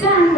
expand